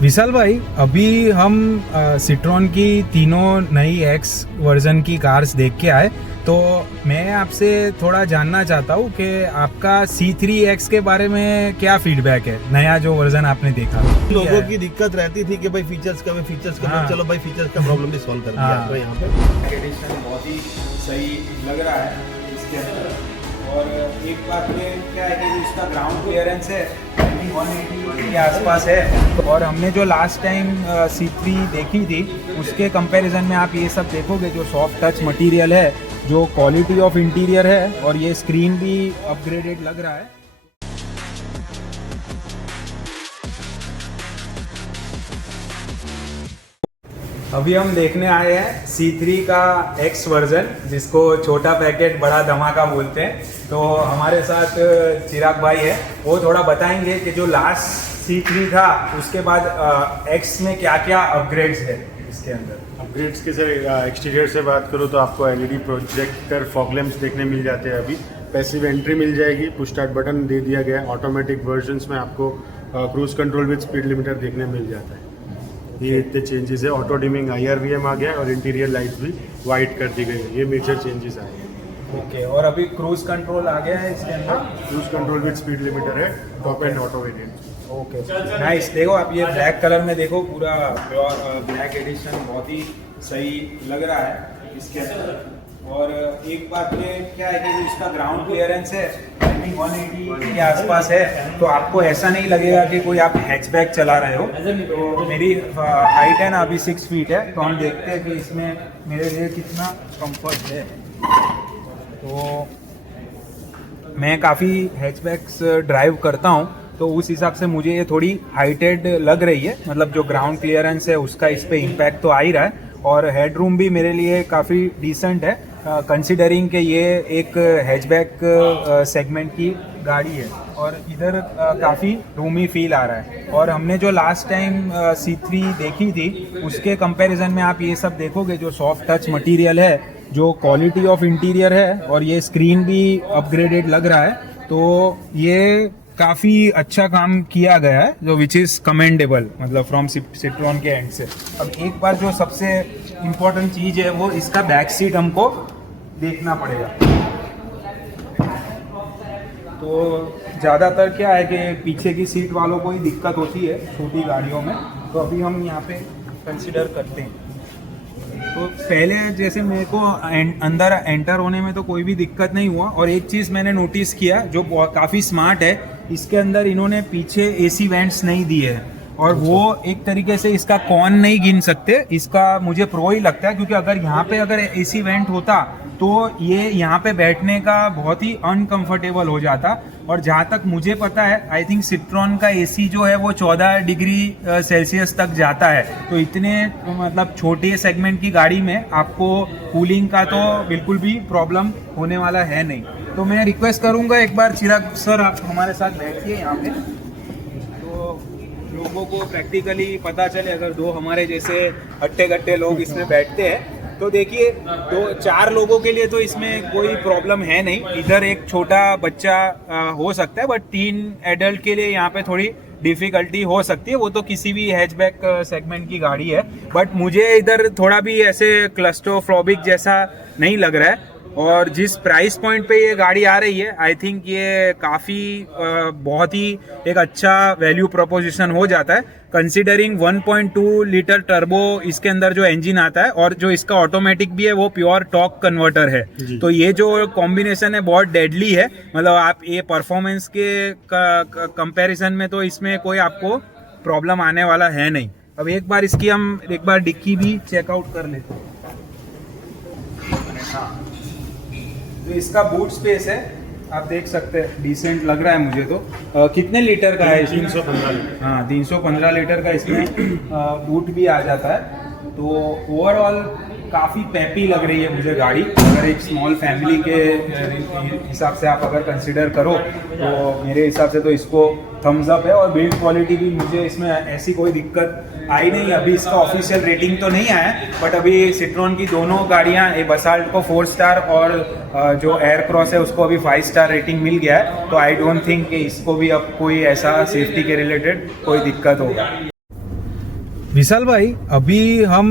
विशाल भाई, अभी हम सिट्रॉन की तीनों नई एक्स वर्जन की कार्स देख के आए। तो मैं आपसे थोड़ा जानना चाहता हूँ कि आपका C3X के बारे में क्या फीडबैक है, नया जो वर्जन आपने देखा। लोगों की दिक्कत रहती थी कि भाई फीचर्स कम है, फीचर्स कम है। हाँ। चलो भाई फीचर्स का प्रॉब्लम भी सॉल्व कर दिया हाँ। आपको यहाँ पे। एडिशन बहुत ही सही लग रहा है इसके अंदर। और एक बात ये क्या है कि इसका ग्राउंड क्लियरेंस है 180 के आसपास है। और हमने जो लास्ट टाइम C3 देखी थी उसके कंपैरिजन में आप ये सब देखोगे, जो सॉफ्ट टच मटेरियल है, जो क्वालिटी ऑफ इंटीरियर है, और ये स्क्रीन भी अपग्रेडेड लग रहा है। अभी हम देखने आए हैं C3 का X वर्जन, जिसको छोटा पैकेट बड़ा धमाका बोलते हैं। तो हमारे साथ चिराग भाई है, वो थोड़ा बताएंगे कि जो लास्ट C3 था उसके बाद X में क्या क्या अपग्रेड्स है इसके अंदर। अपग्रेड्स के सर एक्सटीरियर से बात करूँ तो आपको एलईडी प्रोजेक्टर फॉग लैंप्स देखने मिल जाते हैं। अभी पैसिव एंट्री मिल जाएगी, पुश स्टार्ट बटन दे दिया गया है। ऑटोमेटिक वर्जन्स में आपको cruise control with speed limiter देखने मिल जाता है। ये इतने चेंजेस है। ऑटो डिमिंग IRVM आ गया है और इंटीरियर लाइट्स भी वाइट कर दी गई है। ये मेजर चेंजेस आए हैं। ओके, और अभी क्रूज कंट्रोल आ गया है इसके अंदर। Cruise control with speed limiter है, top end auto variant. Okay, nice. देखो आप ये ब्लैक कलर में देखो, पूरा प्योर ब्लैक एडिशन बहुत ही सही लग रहा है इसके अंदर। और एक बात ये क्या है कि जो इसका ग्राउंड क्लियरेंस है 180 के आसपास है, तो आपको ऐसा नहीं लगेगा कि कोई आप हैचबैक चला रहे हो। तो मेरी हाइट है ना अभी 6 फीट है, तो हम देखते हैं कि इसमें मेरे लिए कितना कंफर्ट है। तो मैं काफ़ी हैचबैक्स ड्राइव करता हूँ, तो उस हिसाब से मुझे ये थोड़ी हाइटेड लग रही है। मतलब जो ग्राउंड क्लियरेंस है उसका इस पे इम्पैक्ट तो आ ही रहा है, और हेडरूम भी मेरे लिए काफ़ी डिसेंट है, कंसिडरिंग कि ये एक हैचबैक सेगमेंट की गाड़ी है। और इधर काफ़ी रूमी फील आ रहा है। और हमने जो लास्ट टाइम C3 देखी थी उसके कंपैरिजन में आप ये सब देखोगे, जो सॉफ्ट टच मटेरियल है, जो क्वालिटी ऑफ इंटीरियर है, और ये स्क्रीन भी अपग्रेडेड लग रहा है। तो ये काफ़ी अच्छा काम किया गया है, जो विच इज़ कमेंडेबल, मतलब फ्रॉम सिट्रॉन के एंड से। अब एक बार जो सबसे इम्पोर्टेंट चीज़ है वो इसका बैक सीट हमको देखना पड़ेगा। तो ज़्यादातर क्या है कि पीछे की सीट वालों को ही दिक्कत होती है छोटी गाड़ियों में, तो अभी हम यहाँ पे कंसिडर करते हैं। तो पहले जैसे मेरे को अंदर एंटर होने में तो कोई भी दिक्कत नहीं हुआ। और एक चीज़ मैंने नोटिस किया जो काफ़ी स्मार्ट है, इसके अंदर इन्होंने पीछे AC वेंट्स नहीं दिए हैं, और वो एक तरीके से इसका कौन नहीं गिन सकते, इसका मुझे प्रो ही लगता है। क्योंकि अगर AC वेंट होता तो ये यहाँ पे बैठने का बहुत ही अनकंफर्टेबल हो जाता। और जहाँ तक मुझे पता है, आई थिंक सिट्रॉन का AC जो है वो 14 डिग्री सेल्सियस तक जाता है। तो इतने मतलब छोटे सेगमेंट की गाड़ी में आपको कूलिंग का तो बिल्कुल भी प्रॉब्लम होने वाला है नहीं। तो मैं रिक्वेस्ट करूँगा, एक बार चिराग सर आप हमारे साथ बैठिए यहाँ पे, तो लोगों को प्रैक्टिकली पता चले। अगर दो हमारे जैसे हट्टे-कट्टे लोग इसमें बैठते हैं तो देखिए, 2-4 लोगों के लिए तो इसमें कोई प्रॉब्लम है नहीं। इधर एक छोटा बच्चा हो सकता है, बट 3 एडल्ट के लिए यहाँ पे थोड़ी डिफ़िकल्टी हो सकती है। वो तो किसी भी हैचबैक सेगमेंट की गाड़ी है, बट मुझे इधर थोड़ा भी ऐसे क्लस्ट्रोफोबिक जैसा नहीं लग रहा है। और जिस प्राइस पॉइंट पे ये गाड़ी आ रही है, आई थिंक ये काफ़ी बहुत ही एक अच्छा वैल्यू प्रोपोजिशन हो जाता है, कंसीडरिंग 1.2 लीटर टर्बो इसके अंदर जो इंजन आता है, और जो इसका ऑटोमेटिक भी है वो प्योर टॉर्क कन्वर्टर है। तो ये जो कॉम्बिनेशन है बहुत डेडली है। मतलब आप ये परफॉर्मेंस के कंपैरिजन में तो इसमें कोई आपको प्रॉब्लम आने वाला है नहीं। अब एक बार इसकी हम एक बार डिक्की भी चेकआउट कर लेते हैं। हाँ, तो इसका बूट स्पेस है, आप देख सकते हैं, डिसेंट लग रहा है मुझे तो। कितने लीटर का है? 315 लीटर। हाँ, 315 लीटर का इसमें बूट भी आ जाता है। तो ओवरऑल काफ़ी पेपी लग रही है मुझे गाड़ी। अगर एक स्मॉल फैमिली के हिसाब से आप अगर कंसिडर करो तो मेरे हिसाब से तो इसको थम्स अप है। और बिल्ड क्वालिटी भी मुझे इसमें ऐसी कोई दिक्कत आई नहीं। अभी इसका ऑफिशियल रेटिंग तो नहीं आया, बट अभी सिट्रॉन की दोनों गाड़ियाँ, ए बसाल्ट को 4 स्टार और जो एयर क्रॉस है उसको अभी 5 स्टार रेटिंग मिल गया है। तो आई डोंट थिंक कि इसको भी अब कोई ऐसा सेफ्टी के रिलेटेड कोई दिक्कत होगा। विशाल भाई, अभी हम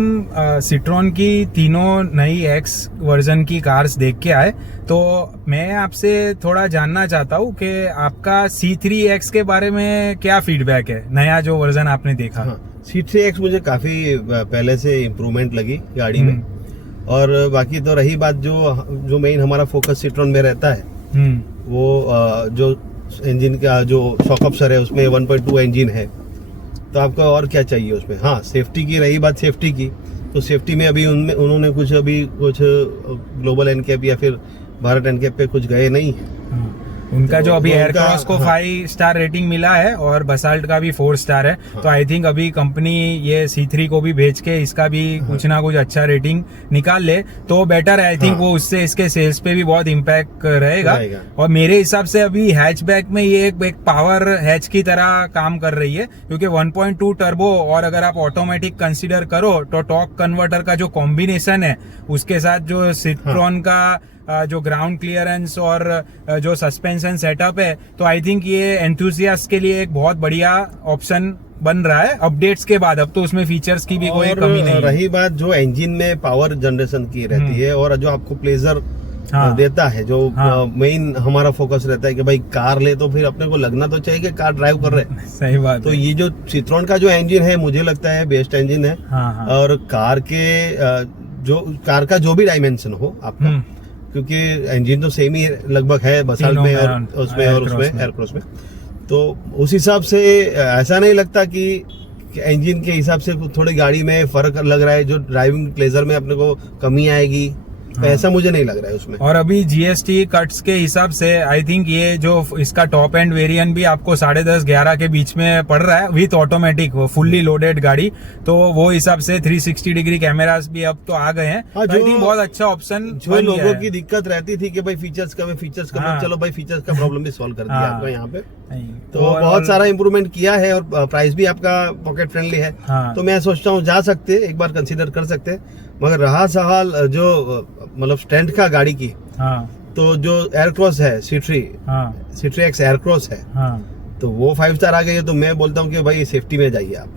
सिट्रॉन की तीनों नई एक्स वर्जन की कार्स देख के आए, तो मैं आपसे थोड़ा जानना चाहता हूँ कि आपका C3X के बारे में क्या फीडबैक है, नया जो वर्जन आपने देखा। हाँ, C3X मुझे काफी पहले से इम्प्रूवमेंट लगी गाड़ी में। और बाकी तो रही बात जो मेन हमारा फोकस सिट्रॉन में रहता है, वो जो इंजन का जो शॉक अब्सॉर्बर है उसमें 1.2 इंजन है, तो आपको और क्या चाहिए उसमें। हाँ, सेफ्टी की रही बात सेफ्टी की, तो सेफ्टी में अभी उन्होंने कुछ ग्लोबल एनकैप या फिर भारत एनकैप पे कुछ गए नहीं है। उनका तो जो अभी उनका, एयरक्रॉस को 5 स्टार रेटिंग मिला है और बसाल्ट का भी 4 स्टार है। तो आई थिंक अभी कंपनी ये C3 को भी भेज के इसका भी कुछ ना कुछ अच्छा रेटिंग निकाल ले तो बेटर है। आई थिंक वो उससे इसके सेल्स पे भी बहुत इम्पैक्ट रहेगा। और मेरे हिसाब से अभी हैचबैक में ये एक पावर हैच की तरह काम कर रही है, क्योंकि 1.2 टर्बो और अगर आप ऑटोमेटिक कंसीडर करो तो टॉर्क कन्वर्टर का जो कॉम्बिनेशन है उसके साथ जो सिट्रॉन का जो ग्राउंड क्लियरेंस और जो सस्पेंशन सेटअप है, तो आई थिंक ये एंथुसियास्ट के लिए एक बहुत बढ़िया ऑप्शन बन रहा है अपडेट्स के बाद। अब तो उसमें फीचर्स की भी कोई कमी नहीं है। रही बात जो इंजन में पावर जनरेशन की रहती है और जो आपको प्लेजर देता है, जो मेन हमारा फोकस रहता है कि भाई कार ले तो फिर अपने को लगना तो चाहिए कि कार ड्राइव कर रहे हैं। सही बात तो है। ये जो सिट्रॉन का जो इंजन है मुझे लगता है बेस्ट इंजन है। और कार का जो भी डायमेंशन हो आपका, क्योंकि इंजन तो सेम ही लगभग है बसाल्ट में और उसमें एयरक्रॉस में, तो उस हिसाब से ऐसा नहीं लगता कि इंजन के हिसाब से थोड़ी गाड़ी में फर्क लग रहा है, जो ड्राइविंग प्लेजर में अपने को कमी आएगी, ऐसा मुझे नहीं लग रहा है उसमें। और अभी GST कट्स के हिसाब से आई थिंक ये जो इसका टॉप एंड वेरिएंट भी आपको 10.5-11 के बीच में पड़ रहा है विथ ऑटोमेटिक फुल्ली लोडेड गाड़ी। तो वो हिसाब से 360 डिग्री कैमरास भी अब तो आ गए हैं। आई थिंक बहुत अच्छा ऑप्शन। जो लोगों की दिक्कत रहती थी कि भाई फीचर्स का चलो भाई फीचर्स का प्रॉब्लम भी सॉल्व कर दिया आपका यहाँ पे। तो बहुत सारा इम्प्रूवमेंट किया है और प्राइस भी आपका पॉकेट फ्रेंडली है। तो मैं सोचता हूँ जा सकते, एक बार कंसीडर कर सकते। मगर रहा सवाल जो मतलब स्टैंड का गाड़ी की, तो जो एयरक्रॉस है C3X एयरक्रॉस है, तो वो 5 स्टार आ गई है। तो मैं बोलता हूँ कि भाई सेफ्टी में जाइए आप।